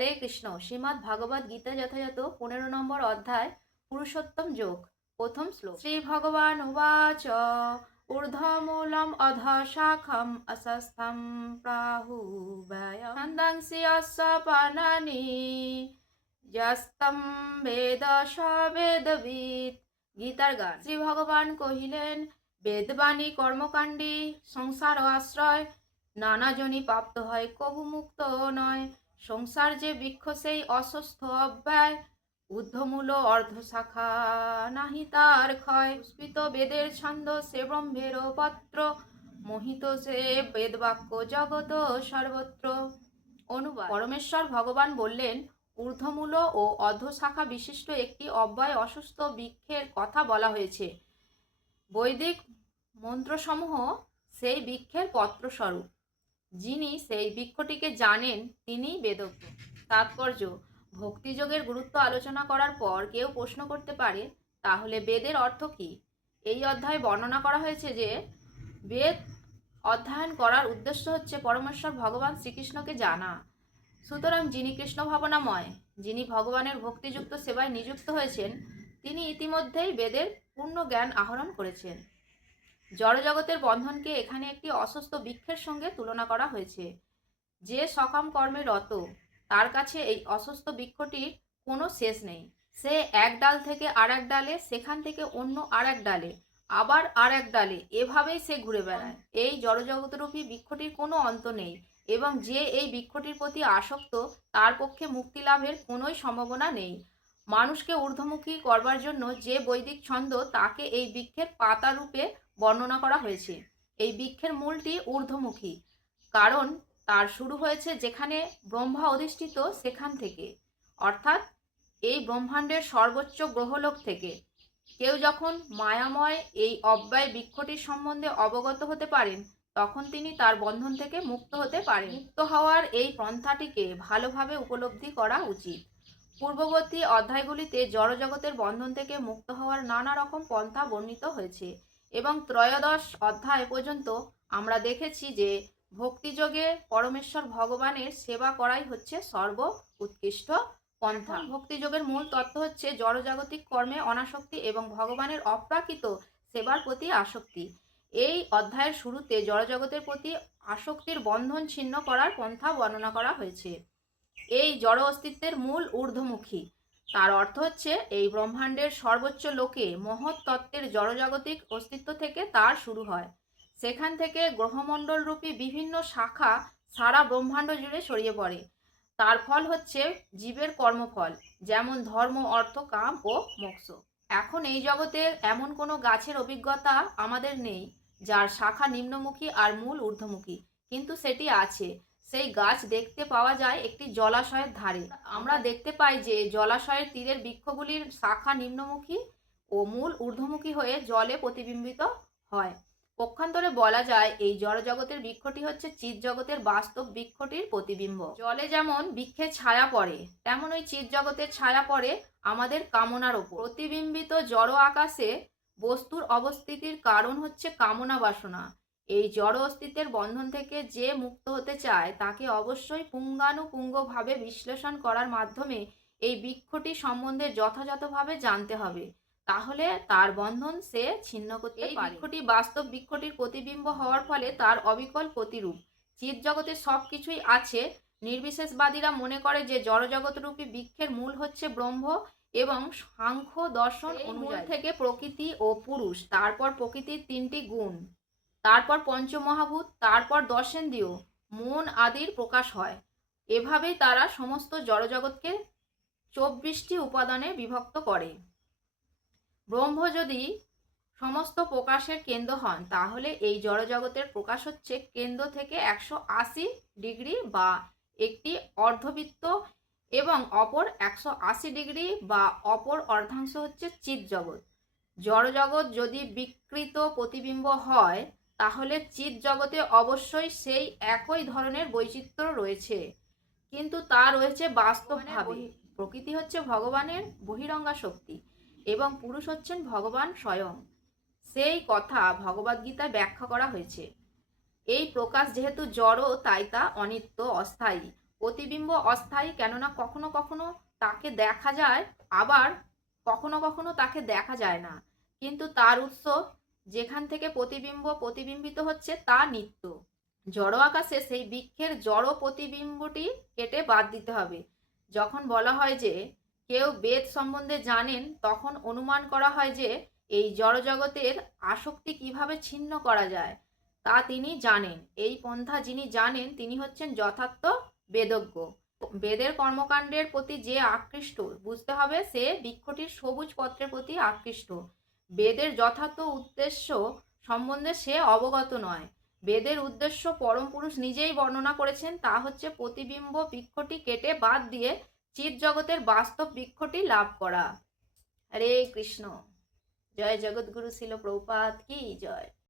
হরে কৃষ্ণ। শ্রীমদ্ ভাগবত গীতা যথাযথ 15 নম্বর অধ্যায় পুরুষোত্তম যোগ। প্রথম শ্লোক। শ্রী ভগবান উবাচ ঊর্ধ্বমূলম অধ শাখম অসস্থম প্রাহুভয়ম ছন্দাংসি অস্য পানানি যস্তম বেদ স বেদবিদ। গীতার গান। শ্রী ভগবান কহিলেন, বেদবাণী কর্মকাণ্ডী সংসার ও আশ্রয়, নানাজনই প্রাপ্ত হয় কবু মুক্ত নয়। সংসার যে বৃক্ষ সেই অসুস্থ অব্যয়, ঊর্ধ্বমূল অর্ধশাখা নাহি তার ক্ষয়। পুষ্পিত বেদের ছন্দ সে ব্রহ্মের পত্র, মোহিত সে বেদবাক্য জগত সর্বত্র। অনুবাদ। পরমেশ্বর ভগবান বললেন, ঊর্ধ্বমূল ও অর্ধশাখা বিশিষ্ট একটি অব্যয় অসুস্থ বৃক্ষের কথা বলা হয়েছে। বৈদিক মন্ত্রসমূহ সেই বৃক্ষের পত্রস্বরূপ। যিনি সেই বৃক্ষটিকে জানেন তিনিই বেদজ্ঞ। তাৎপর্য: ভক্তিযোগের গুরুত্ব আলোচনা করার পর কেউ প্রশ্ন করতে পারে, তাহলে বেদের অর্থ কি? এই অধ্যায়ে বর্ণনা করা হয়েছে যে বেদ অধ্যয়ন করার উদ্দেশ্য হচ্ছে পরমেশ্বর ভগবান শ্রীকৃষ্ণকে জানা। সুতরাং যিনি কৃষ্ণ ভাবনাময়, যিনি ভগবানের ভক্তিযুক্ত সেবায় নিযুক্ত হয়েছেন, তিনি ইতিমধ্যেই বেদের পূর্ণ জ্ঞান আহরণ করেছেন। জড়জগতের বন্ধনকে এখানে একটি অসুস্থ বৃক্ষের সঙ্গে তুলনা করা হয়েছে। যে সকাম কর্মে রত, তার কাছে এই অসুস্থ বৃক্ষটির কোনো শেষ নেই। সে এক ডাল থেকে আর এক ডালে, সেখান থেকে অন্য আর এক ডালে, আবার আর এক ডালে, এভাবেই সে ঘুরে বেড়ায়। এই জড়জগৎরূপী বৃক্ষটির কোনো অন্ত নেই, এবং যে এই বৃক্ষটির প্রতি আসক্ত, তার পক্ষে মুক্তি লাভের কোনোই সম্ভাবনা নেই। মানুষকে ঊর্ধ্বমুখী করবার জন্য যে বৈদিক ছন্দ, তাকে এই বৃক্ষের পাতা রূপে বর্ণনা করা হয়েছে। এই বৃক্ষের মূলটি ঊর্ধ্বমুখী, কারণ তার শুরু হয়েছে যেখানে ব্রহ্মা অধিষ্ঠিত সেখান থেকে, অর্থাৎ এই ব্রহ্মাণ্ডের সর্বোচ্চ গ্রহলোক থেকে। কেউ যখন মায়াময় এই অব্যয় বৃক্ষটির সম্বন্ধে অবগত হতে পারেন, তখন তিনি তার বন্ধন থেকে মুক্ত হতে পারেন। মুক্ত হওয়ার এই পন্থাটিকে ভালোভাবে উপলব্ধি করা উচিত। পূর্ববর্তী অধ্যায়গুলিতে জড়জগতের বন্ধন থেকে মুক্ত হওয়ার নানা রকম পন্থা বর্ণিত হয়েছে, এবং ত্রয়োদশ অধ্যায় পর্যন্ত আমরা দেখেছি যে ভক্তিযোগে পরমেশ্বর ভগবানের সেবা করাই হচ্ছে সর্ব উৎকৃষ্ট পন্থা। ভক্তিযোগের মূল তত্ত্ব হচ্ছে জড়জাগতিক কর্মে অনাসক্তি এবং ভগবানের অপ্রাকৃত সেবার প্রতি আসক্তি। এই অধ্যায়ের শুরুতে জড়জগতের প্রতি আসক্তির বন্ধন ছিন্ন করার পন্থা বর্ণনা করা হয়েছে। এই জড় অস্তিত্বের মূল ঊর্ধ্বমুখী। তার অর্থ হচ্ছে এই ব্রহ্মাণ্ডের সর্বোচ্চ লোকে মহৎ তত্ত্বের জড়জাগতিক অস্তিত্ব থেকে তার শুরু হয়। সেখান থেকে গ্রহমণ্ডল রূপী বিভিন্ন শাখা সারা ব্রহ্মাণ্ড জুড়ে ছড়িয়ে পড়ে। তার ফল হচ্ছে জীবের কর্মফল, যেমন ধর্ম, অর্থ, কাম ও মোক্ষ। এখন এই জগতে এমন কোনো গাছের অভিজ্ঞতা আমাদের নেই যার শাখা নিম্নমুখী আর মূল ঊর্ধ্বমুখী, কিন্তু সেটি আছে। সেই গাছ দেখতে পাওয়া যায় একটি জলাশয়ের ধারে। আমরা দেখতে পাই যে জলাশয়ের তীরের বৃক্ষগুলির শাখা নিম্নমুখী ও মূল ঊর্ধ্বমুখী হয়ে জলে প্রতিবিম্বিত হয়। পক্ষান্তরে বলা যায় এই জড়জগতের বৃক্ষটি হচ্ছে চিৎ জগতের বাস্তব বৃক্ষটির প্রতিবিম্ব। জলে যেমন বৃক্ষের ছায়া পড়ে, তেমন ওই চিৎ জগতের ছায়া পড়ে আমাদের কামনার ওপর। প্রতিবিম্বিত জড় আকাশে বস্তুর অবস্থিতির কারণ হচ্ছে কামনা বাসনা। এই জড় অস্তিত্বের বন্ধন থেকে যে মুক্ত হতে চায়, তাকে অবশ্যই পুঙ্খানুপুঙ্খভাবে বিশ্লেষণ করার মাধ্যমে এই বৃক্ষটি সম্বন্ধে যথাযথভাবে জানতে হবে। তাহলে তার বন্ধন সে ছিন্ন করতে পারে। এই বৃক্ষটি বাস্তব বৃক্ষটির প্রতিবিম্ব হওয়ার ফলে তার অবিকল প্রতিরূপ। চিৎ জগতে সব কিছুই আছে। নির্বিশেষবাদীরা মনে করে যে জড়জগৎরূপী বৃক্ষের মূল হচ্ছে ব্রহ্ম, এবং সাংখ্য দর্শন অনুযায়ী থেকে প্রকৃতি ও পুরুষ, তারপর প্রকৃতির 3টি গুণ, তারপর পঞ্চমহাভূত, তারপর দর্শেন্দ্রিয়, মন আদির প্রকাশ হয়। এভাবেই তারা সমস্ত জড়জগৎকে 24টি উপাদানে বিভক্ত করে। ব্রহ্ম যদি সমস্ত প্রকাশের কেন্দ্র হন, তাহলে এই জড়জগতের প্রকাশ হচ্ছে কেন্দ্র থেকে 180 ডিগ্রি বা একটি অর্ধবৃত্ত, এবং অপর 180 ডিগ্রি বা অপর অর্ধাংশ হচ্ছে চিৎ জগৎ। জড়জগৎ যদি বিকৃত প্রতিবিম্ব হয়, তাহলে চিৎ জগতে অবশ্যই সেই একই ধরনের বৈচিত্র্য রয়েছে, কিন্তু তা রয়েছে বাস্তবভাবে। প্রকৃতি হচ্ছে ভগবানের বহিরঙ্গা শক্তি, এবং পুরুষ হচ্ছেন ভগবান স্বয়ং। সেই কথা ভগবদ্গীতায় ব্যাখ্যা করা হয়েছে। এই প্রকাশ যেহেতু জড়, তাই তা অনিত্য, অস্থায়ী। প্রতিবিম্ব অস্থায়ী, কেননা কখনো কখনো তাকে দেখা যায়, আবার কখনো কখনো তাকে দেখা যায় না, কিন্তু তার উৎস যেখান থেকে প্রতিবিম্ব প্রতিবিম্বিত হচ্ছে তা নিত্য। জড় আকাশে সেই বৃক্ষের জড় প্রতিবিম্বটি কেটে বাদ দিতে হবে। যখন বলা হয় যে কেউ বেদ সম্বন্ধে জানেন, তখন অনুমান করা হয় যে এই জড়জগতের আসক্তি কিভাবে ছিন্ন করা যায় তা তিনি জানেন। এই পন্থা যিনি জানেন তিনি হচ্ছেন যথার্থ বেদজ্ঞ। বেদের কর্মকাণ্ডের প্রতি যে আকৃষ্ট, বুঝতে হবে সে বৃক্ষটির সবুজ পত্রের প্রতি আকৃষ্ট। বেদের যথার্থ উদ্দেশ্য সম্বন্ধে সে অবগত নয়। বেদের উদ্দেশ্য পরম পুরুষ নিজেই বর্ণনা করেছেন, তা হচ্ছে প্রতিবিম্ব বৃক্ষটি কেটে বাদ দিয়ে চিৎ জগতের বাস্তব বৃক্ষটি লাভ করা। হরে কৃষ্ণ। জয় জগৎগুরু শিল প্রভুপাদ কি জয়।